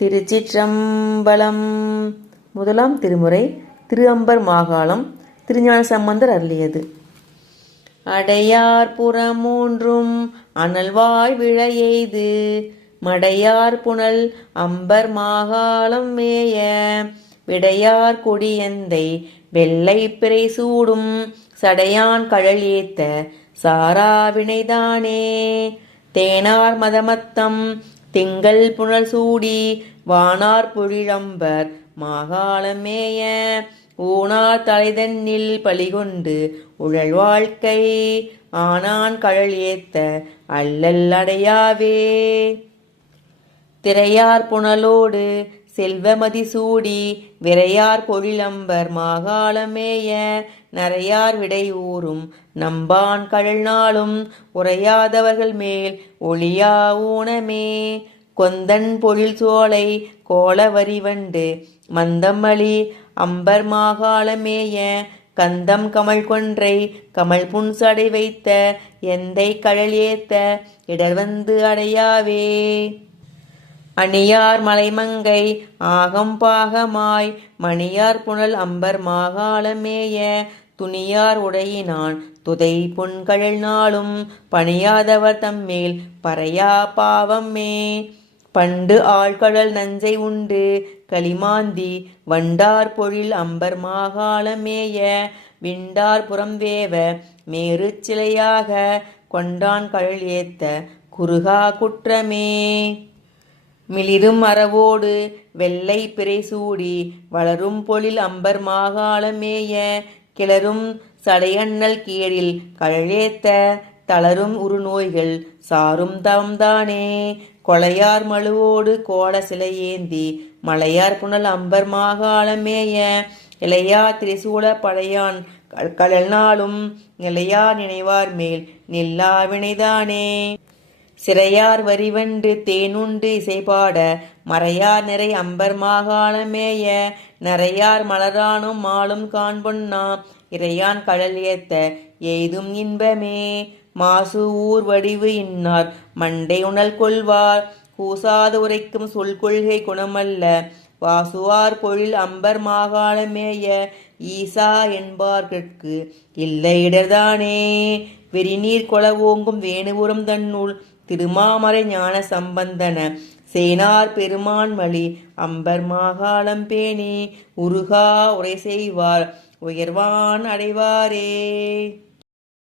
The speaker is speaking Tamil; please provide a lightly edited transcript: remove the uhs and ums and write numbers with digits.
திருச்சிற்றம்பலம். முதலாம் திருமுறை திரு அம்பர் மாகாளம். திருஞான சம்பந்தர் அருளியது. அடையார் புறமூன்றும் அனல்வாய் விழையெய்து மடையார் புனல் அம்பர் மாகாளம் மேய விடையார் கொடியந்தை வெள்ளை பிறை சூடும் சடையான் கழல் ஏத்த சாராவினைதானே. தேனார் மதமத்தம் திங்கள் புனல் சூடி வானார் பொழிழம்பர் மாகாளமேய ஊனார் தலைதன்னில் பலிகொண்டு உழல் வாழ்க்கை ஆனான் கழல் ஏத்த அல்லல் அடையாவே. திரையார் புனலோடு செல்வமதி சூடி விரையார் பொழிலம்பர் மாகாளமேய நரையார் விடை ஊறும் நம்பான் கழல் நாளும் உரையாதவர்கள் மேல் ஒளியா ஊனமே. கொந்தன் பொழில் சோலை கோலவரிவண்டு மந்தமளி அம்பர் மாகாளமேய கந்தம் கமல் கொன்றை கமல் புன்சடை வைத்த எந்தை கழல் ஏத்த இடர்வந்து அடையாவே. அணியார் மலைமங்கை ஆகம் பாகமாய் மணியார் புனல் அம்பர் மாகாளமேய துணியார் உடையினான் துதை புன்கழல் நாளும் பணியாதவர் தம்மேல் பறையா பாவமே. பண்டு ஆழ்கடல் நஞ்சை உண்டு களிமாந்தி வண்டார் பொழில் அம்பர் மாகாளமேய விண்டார் புறம் வேவ மேரு சிலையாக கொண்டான் கழல் ஏத்த குறுகா குற்றமே. மிளிரும் அறவோடு வெள்ளை பிறை சூடி வளரும் பொழில் அம்பர் மாகாளமேய கிளரும் சடையண்ணல் கீழில் கழலேத்த தளரும் உருநோய்கள் சாரும் தவம்தானே. கொலையார் மழுவோடு கோல சிலையேந்தி மலையார் புனல் அம்பர் மாகாளமேய இளையா திரிசூல பழையான் கழல் நாளும் நிலையா நினைவார் மேல் நில்லா வினைதானே. சிறையார் வரிவண்டு தேனுண்டு இசைபாட மறையார் நிறை அம்பர் மாகாளமேய நரையார் மலரானும் மாலும் காண்பொன்னா இறையான் கழல் ஏத்த எய்தும் இன்பமே. மாசு ஊர் வடிவு இன்னார் மண்டை உணல் கொள்வார் கூசாது உரைக்கும் சொல் கொள்கை குணமல்ல வாசுவார் பொழில் அம்பர் மாகாளமேய ஈசா என்பார்கட்கு இல்லை இடர்தானே. வெறிநீர் கொள ஓங்கும் வேணுபுரம் தன்னுள் திருமாமறை ஞான சம்பந்தன சேனார் பெருமான் மலி அம்பர் மாகாளம் பேணி உருகா உரை செய்வார் உயர்வான் அடைவாரே.